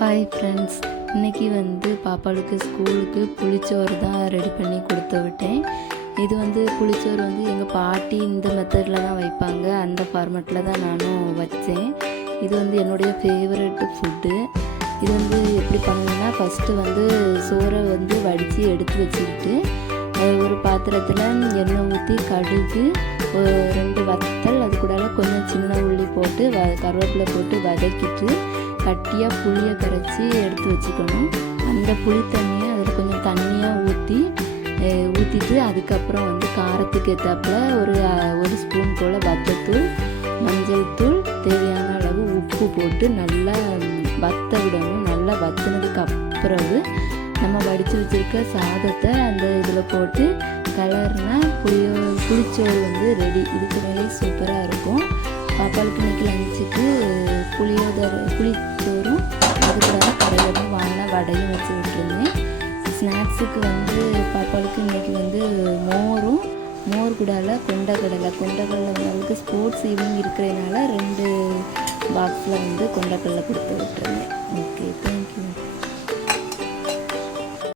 Hi friends, இன்றைக்கி பாப்பாளுக்கு ஸ்கூலுக்கு புளிச்சோறு தான் ரெடி பண்ணி கொடுத்து விட்டேன். இது புளிச்சோறு எங்கள் பாட்டி இந்த மெத்தடில் தான் வைப்பாங்க. அந்த ஃபார்மெட்டில் தான் நானும் வச்சேன். இது என்னுடைய ஃபேவரெட்டு ஃபுட்டு. இது எப்படி பண்ணுவேன்னா, ஃபஸ்ட்டு சோறை வடித்து எடுத்து வச்சுக்கிட்டு ஒரு பாத்திரத்தில் எண்ணெய் ஊற்றி கடுகு 2 வத்தல், அது கூட கொஞ்சம் சின்ன உள்ளி போட்டு கருவேப்பிலை போட்டு வதக்கிட்டு கட்டியாக புளியை கரைச்சி எடுத்து வச்சுக்கணும். அந்த புளி தண்ணியை அதில் கொஞ்சம் தண்ணியாக ஊற்றிட்டு அதுக்கப்புறம் காரத்துக்கு ஏற்றாப்புல ஒரு ஸ்பூன் போல் வத்தத்தூள், மஞ்சள் தூள், தேவையான அளவு உப்பு போட்டு நல்லா வத்த விடணும். நல்லா வத்தினதுக்கு அப்புறம் நம்ம வடித்து வச்சுருக்க சாதத்தை அந்த இதில் போட்டு கலர்னா புளிச்சோறு ரெடி. இதுக்கு மேலே சூப்பராக இருக்கும். பாப்பாளுக்கு இன்றைக்கி லஞ்சுக்கு புளிச்சோறும் அது கூட கடையில் வாங்கின வடையும் வச்சு விட்டுருந்தேன். ஸ்நாக்ஸுக்கு பாப்பாளுக்கு இன்றைக்கி மோர் கூடால கொண்டக்கடலை அவங்களுக்கு ஸ்போர்ட்ஸ் ஈவினிங் இருக்கிறதுனால 2 பாக்ஸில் கொண்டக்கடலை கொடுத்து விட்டுருந்தேன். Okay, thank you.